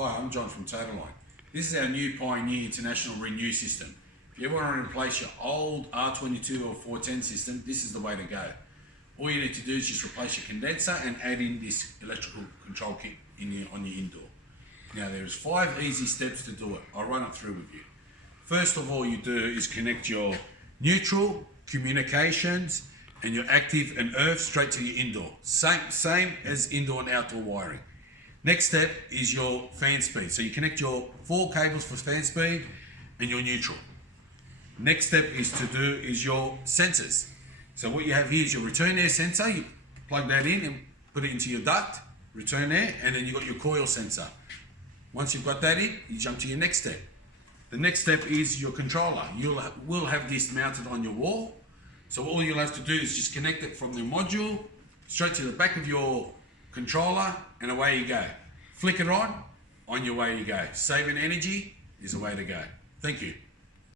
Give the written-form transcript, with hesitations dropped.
Hi, I'm John from Totaline. This is our new Pioneer International Renew system. If you ever want to replace your old R22 or 410 system, this is the way to go. All you need to do is just replace your condenser and add in this electrical control kit on your indoor. Now there's 5 easy steps to do it. I'll run it through with you. First of all, you do is connect your neutral, communications, and your active and earth straight to your indoor. Same as indoor and outdoor wiring. Next step is your fan speed. So you connect your 4 cables for fan speed and your neutral. Next step is your sensors. So what you have here is your return air sensor. You plug that in and put it into your duct, return air, and then you've got your coil sensor. Once you've got that in, you jump to your next step. The next step is your controller. You will have this mounted on your wall. So all you'll have to do is just connect it from the module straight to the back of your controller, and away you go. Flick it on your way you go. Saving energy is the way to go. Thank you.